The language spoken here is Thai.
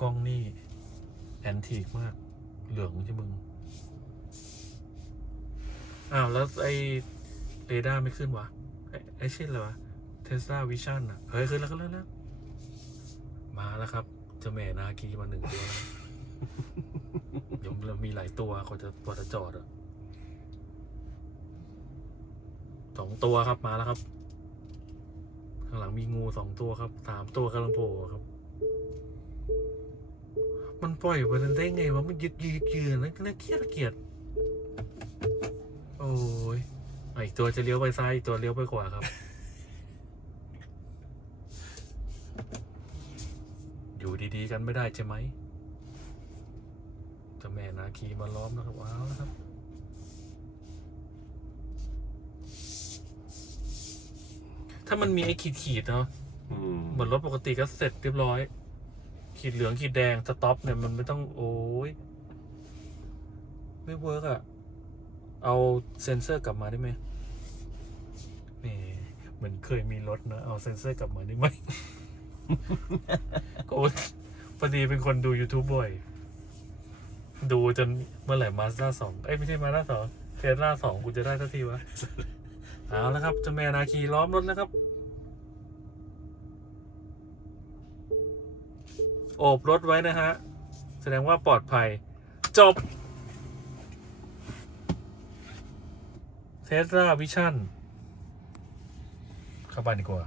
กล้องนี่ แอนทีกมาก เหลืองใช่มึง อ้าว แล้วไอเรดาร์ไม่ขึ้นวะ ไอ้ไอชื่ออะไรวะเทสลาวิชั่นอะ เฮ้ย ขึ้นแล้วขึ้นแล้วแล้วมาแล้วครับเจ้าแม่นาคีมาหนึ่งตัวแล้วเดี๋ยวเรามีหลายตัวเขาจะกว่าจะจอดอะสองตัวครับมาแล้วครับ หลังมีงูสองตัวครับสามตัวกำลังโผล่ครับ มันปล่อยไปได้ไงวะมันยึดยืดยืนแล้วน่าเกลียดเกลียด โอ้ยอีกตัวจะเลี้ยวไปซ้ายอีกตัวเลี้ยวไปขวาครับ อยู่ดีๆกันไม่ได้ใช่ไหมเจ้าแม่นาคีมาล้อมนะครับว้าวนะครับ ถ้ามันมีไอ้ขีดๆเนาะอืมเหมือนรถปกติก็เสร็จเรียบร้อย ขีดเหลืองขีดแดงสต็อปเนี่ยมันไม่ต้องโอ้ยไม่เวิร์กอะเอาเซ็นเซอร์กลับมาได้ไหมแหมเหมือนเคยมีรถนะเอาเซ็นเซอร์กลับมาได้ไหม โอ้ยพอดีเป็นคนดู YouTube บ่อย ดูจนเมื่อไหร่มาสด้าสองเอ้ยไม่ใช่มาสด้าสองเทสลาสองกูจะได้สักทีวะ เอาแล้วครับเจ้าแม่นาคีล้อมรถแล้วครับ โอบรถไว้นะฮะ แสดงว่าปลอดภัย จบเทสลาวิชั่นเข้าไปดีกว่า